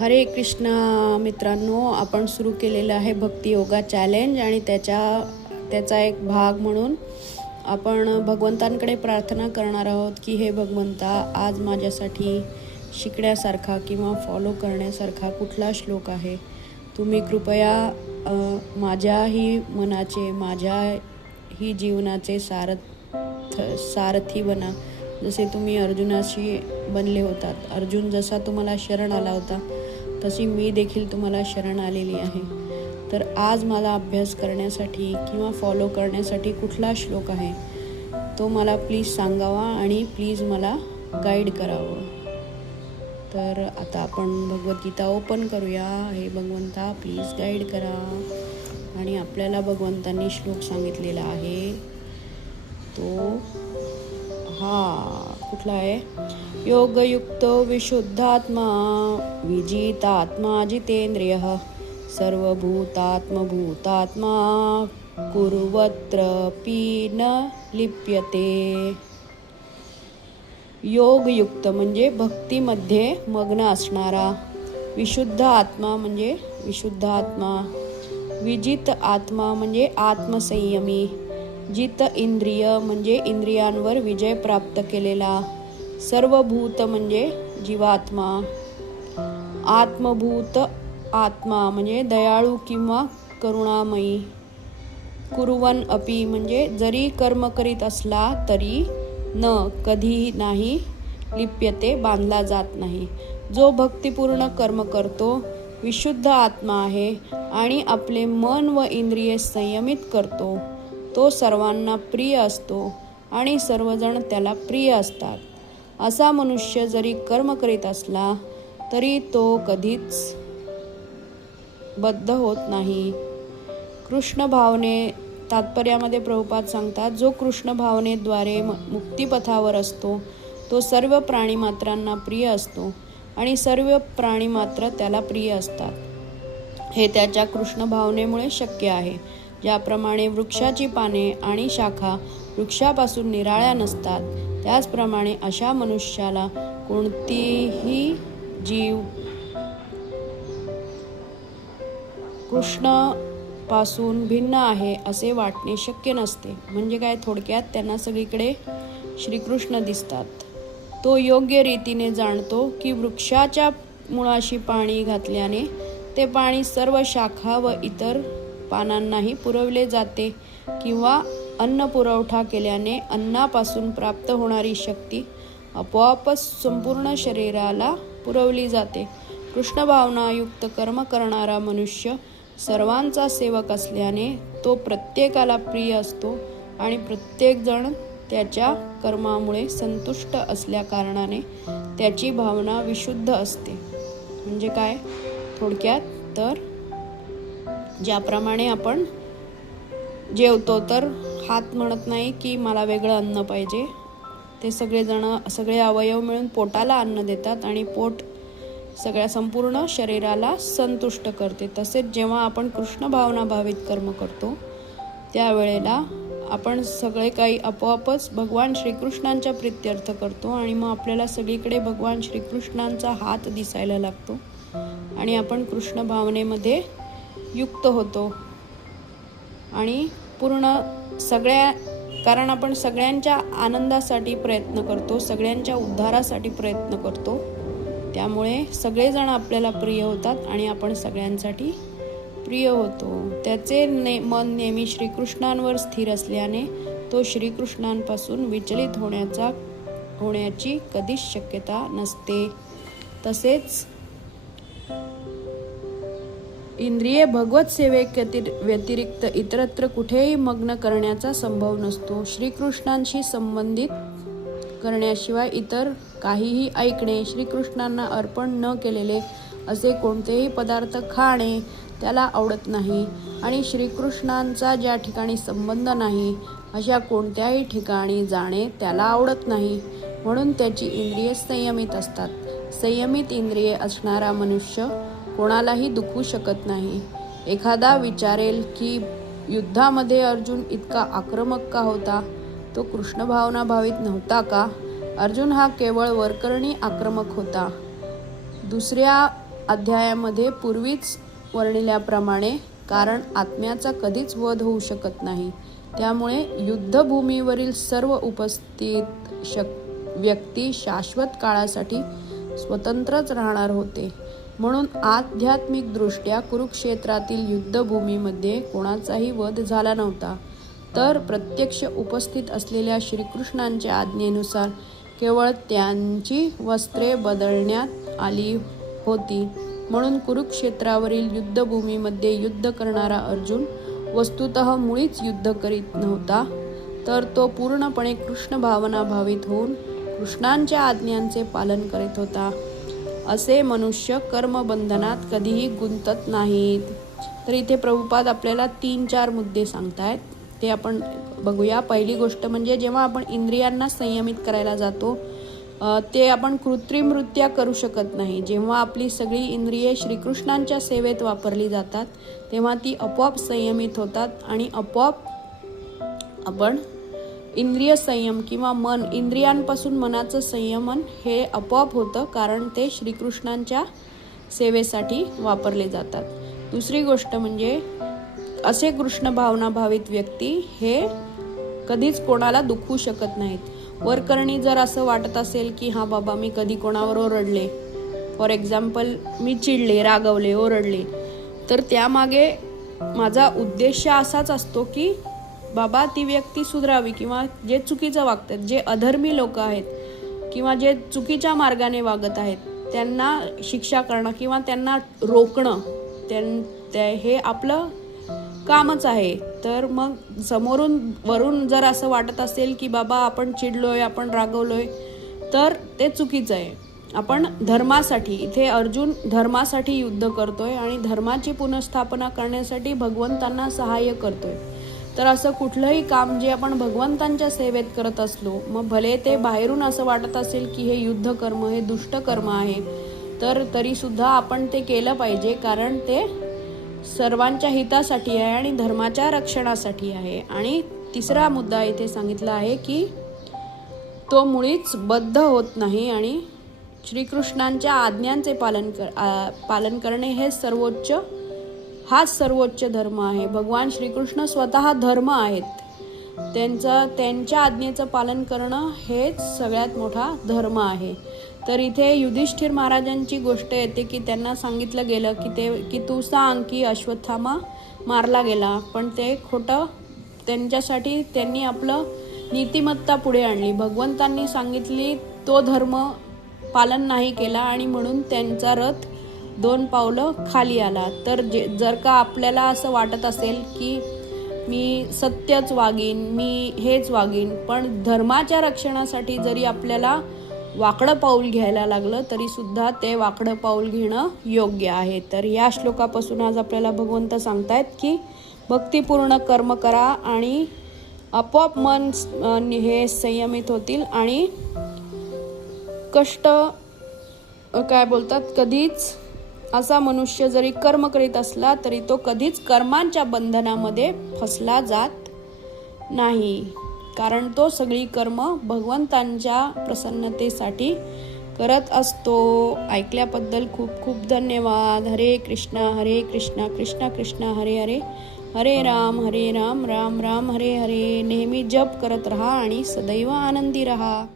हरे कृष्णा मित्रांनो, आपण सुरू केलेला आहे भक्ती योगा चॅलेंज आणि त्याचा एक भाग म्हणून आपण भगवंतांकडे प्रार्थना करणार आहोत की हे भगवंता, आज माझ्यासाठी शिकण्यासारखा किंवा फॉलो करण्यासारखा कुठला श्लोक आहे. तुम्ही कृपया माझ्याही मनाचे, माझ्याही जीवनाचे सारथी बना. जसे तुम्ही अर्जुनाशी बनले होतात. अर्जुन जसा तुम्हाला शरण आला होता तशी मी देखील तुम्हाला शरण आलेली आहे. तर आज मला अभ्यास करण्यासाठी किंवा फॉलो करण्यासाठी कुठला श्लोक आहे तो मला प्लीज सांगावा आणि प्लीज मला गाईड करावं. तर आता आपण भगवद्गीता ओपन करूया. हे भगवंता प्लीज गाईड करा. आणि आपल्याला भगवंतांनी श्लोक सांगितलेला आहे तो कुठला आहे? योगयुक्तो विशुद्धात्मा विजितात्मा जितेंद्रियः सर्वभूतात्मभूतात्मा कुर्वत्रपि न लिप्यते. योगयुक्त म्हणजे भक्तीमध्ये मग्न असणारा. विशुद्ध आत्मा म्हणजे विशुद्ध आत्मा. विजित आत्मा म्हणजे आत्मसंयमी. जित इंद्रिय म्हणजे इंद्रियांवर विजय प्राप्त केलेला. सर्वभूत म्हणजे जीवात्मा. आत्मभूत आत्मा म्हणजे दयाळू किंवा करुणामयी. कुर्वन अपि म्हणजे जरी कर्म करीत असला तरी न कधीही नाही लिप्यते बांधला जात नाही. जो भक्तिपूर्ण कर्म करतो विशुद्ध आत्मा आहे आणि आपले मन व इंद्रिये संयमित करतो तो सर्वांना प्रिय असतो आणि सर्वजण त्याला प्रिय असतात. असा मनुष्य जरी कर्म करीत असला तरी तो कधीच बद्ध होत नाही. कृष्ण भावने तात्पर्यामध्ये प्रभुपाद सांगतात, जो कृष्ण भावनेद्वारे मुक्तिपथावर असतो तो सर्व प्राणीमात्रांना प्रिय असतो आणि सर्व प्राणीमात्र त्याला प्रिय असतात. हे त्याच्या कृष्ण भावनेमुळे शक्य आहे. ज्याप्रमाणे वृक्षाची पाने आणि शाखा वृक्षापासून निराळ्या नसतात, त्याचप्रमाणे अशा मनुष्याला कोणतीही जीव कृष्णापासून भिन्न आहे असे वाटणे शक्य नसते. म्हणजे काय? थोडक्यात त्यांना सगळीकडे श्रीकृष्ण दिसतात. तो योग्य रीतीने जाणतो की वृक्षाच्या मुळाशी पाणी घातल्याने ते पाणी सर्व शाखा व इतर पानांनाही पुरवले जाते किंवा अन्न पुरवठा केल्याने अन्नापासून प्राप्त होणारी शक्ती आपोआपच संपूर्ण शरीराला पुरवली जाते. कृष्ण भावनायुक्त कर्म करणारा मनुष्य सर्वांचा सेवक असल्याने तो प्रत्येकाला प्रिय असतो आणि प्रत्येकजण त्याच्या कर्मामुळे संतुष्ट असल्या कारणाने त्याची भावना विशुद्ध असते. म्हणजे काय? थोडक्यात तर ज्याप्रमाणे आपण जेवतो तर हात म्हणत नाही की मला वेगळं अन्न पाहिजे. ते सगळे अवयव मिळून पोटाला अन्न देतात आणि पोट सगळ्या संपूर्ण शरीराला संतुष्ट करते. तसेच जेव्हा आपण कृष्ण भावना भावित कर्म करतो त्यावेळेला आपण सगळे काही आपोआपच भगवान श्रीकृष्णांच्या प्रित्यर्थ करतो आणि मग आपल्याला सगळीकडे भगवान श्रीकृष्णांचा हात दिसायला लागतो आणि आपण कृष्ण भावनेमध्ये युक्त होतो. आणि पूर्ण कारण आपण सगळ्यांच्या आनंदासाठी प्रयत्न करतो, सगळ्यांच्या उद्धारासाठी प्रयत्न करतो. त्यामुळे सगळेजण आपल्याला प्रिय होतात आणि आपण सगळ्यांसाठी प्रिय होतो. त्याचे मन नेहमी श्रीकृष्णांवर स्थिर असल्याने तो श्रीकृष्णांपासून विचलित होण्याची कधीच शक्यता नसते. तसेच इंद्रिये भगवत व्यतिरिक्त इतरत्र कुठेही मग्न करण्याचा संभव नसतो. श्रीकृष्णांशी संबंधित करण्याशिवाय इतर काहीही ऐकणे, श्रीकृष्णांना अर्पण न केलेले असे कोणतेही पदार्थ खाणे त्याला आवडत नाही आणि श्रीकृष्णांचा ज्या ठिकाणी संबंध नाही अशा कोणत्याही ठिकाणी जाणे त्याला आवडत नाही. म्हणून त्याची इंद्रिये संयमित असतात. संयमित इंद्रिये असणारा मनुष्य कोणालाही दुखवू शकत नाही. एखादा विचारेल की युद्धामध्ये अर्जुन इतका आक्रमक का होता? तो कृष्ण भावना भावित नव्हता का? अर्जुन हा केवळ वरकरणी आक्रमक होता. दुसऱ्या अध्यायामध्ये पूर्वीच वर्णिल्याप्रमाणे, कारण आत्म्याचा कधीच वध होऊ शकत नाही, त्यामुळे युद्धभूमीवरील सर्व उपस्थित व्यक्ती शाश्वत काळासाठी स्वतंत्रच राहणार होते. म्हणून आध्यात्मिक दृष्ट्या कुरुक्षेत्रातील युद्धभूमीमध्ये कोणाचाही वध झाला नव्हता, तर प्रत्यक्ष उपस्थित असलेल्या श्रीकृष्णांच्या आज्ञेनुसार केवळ त्यांची वस्त्रे बदलण्यात आली होती. म्हणून कुरुक्षेत्रावरील युद्धभूमीमध्ये युद्ध करणारा अर्जुन वस्तुतः मुळीच युद्ध करीत नव्हता, तर तो पूर्णपणे कृष्ण भावना भावित होऊन कृष्णांच्या आज्ञांचे पालन करीत होता. असे मनुष्य कर्मबंधनात कधीही गुंतत नाहीत. तर इथे प्रभुपाद आपल्याला 3-4 मुद्दे सांगतायत, ते आपण बघूया. पहिली गोष्ट म्हणजे जेव्हा आपण इंद्रियांना संयमित करायला जातो, ते आपण कृत्रिमरित्या करू शकत नाही. जेव्हा आपली सगळी इंद्रिये श्रीकृष्णांच्या सेवेत वापरली जातात, तेव्हा ती आपोआप संयमित होतात आणि आपोआप आपण इंद्रिय संयम किंवा मन, इंद्रियांपासून मनाचं संयमन हे आपोआप होतं, कारण ते श्रीकृष्णांच्या सेवेसाठी वापरले जातात. दुसरी गोष्ट म्हणजे असे कृष्ण भावना भावित व्यक्ती हे कधीच कोणाला दुखवू शकत नाहीत. वरकरणी जर असं वाटत असेल की हा बाबा मी कधी कोणावर ओरडले, फॉर एक्झाम्पल मी चिडले, रागवले, ओरडले, तर त्यामागे माझा उद्देश असाच असतो की बाबा ती व्यक्ती सुधारावी, किंवा जे चुकीचं वागतात, जे अधर्मी लोक आहेत किंवा जे चुकीच्या मार्गाने वागत आहेत, त्यांना शिक्षा करणं किंवा त्यांना रोखणं, हे आपलं कामच आहे. तर मग वरून जर असं वाटत असेल की बाबा आपण चिडलोय, आपण रागवलोय, तर ते चुकीचं आहे. आपण धर्मासाठी, इथे अर्जुन धर्मासाठी युद्ध करतोय आणि धर्माची पुनर्स्थापना करण्यासाठी भगवंतांना सहाय्य करतोय. तर असं कुठलंही काम जे आपण भगवंतांच्या सेवेत करत असलो, मग भले ते बाहेरून असं वाटत असेल की हे युद्ध कर्म, हे दुष्ट कर्म आहे, तर तरी सुद्धा आपण ते केलं पाहिजे, कारण ते सर्वांच्या हितासाठी आहे आणि धर्माच्या रक्षणासाठी आहे. आणि तिसरा मुद्दा इथे सांगितला आहे की तो मुळीच बद्ध होत नाही आणि श्रीकृष्णांच्या आज्ञांचे पालन करणे हे हाच सर्वोच्च धर्म आहे. भगवान श्रीकृष्ण स्वतः धर्म आहेत, त्यांच्या आज्ञेचं पालन करणं हेच सगळ्यात मोठा धर्म आहे. तर इथे युधिष्ठिर महाराजांची गोष्ट येते की त्यांना सांगितलं गेलं की तू सांग की अश्वत्थामा मारला गेला, पण ते खोटं, त्यांच्यासाठी त्यांनी आपलं नीतिमत्ता पुढे आणली. भगवंतांनी सांगितली तो धर्म पालन नाही केला आणि म्हणून त्यांचा रथ 2 पावलं खाली आला. तर जर का आपल्याला असं वाटत असेल की मी सत्यच वागीन, मी हेच वागीन, पण धर्माच्या रक्षणासाठी जरी आपल्याला वाकडं पाऊल घ्यायला लागलं तरी सुद्धा ते वाकडं पाऊल घेणं योग्य आहे. तर या श्लोकापासून आज आपल्याला भगवंत सांगतायत की भक्तिपूर्ण कर्म करा आणि आपोआप मन हे संयमित होतील आणि कधीच असा मनुष्य जरी कर्म करीत असला तरी तो कधीच कर्मांच्या बंधनामध्ये फसला जात नाही, कारण तो सगळी कर्म भगवंतांच्या प्रसन्नतेसाठी करत असतो. ऐकल्याबद्दल खूप खूप धन्यवाद. हरे कृष्णा कृष्ण कृष्ण हरे हरे, हरे राम राम राम हरे हरे. नेहमी जप करत राहा आणि सदैव आनंदी राहा.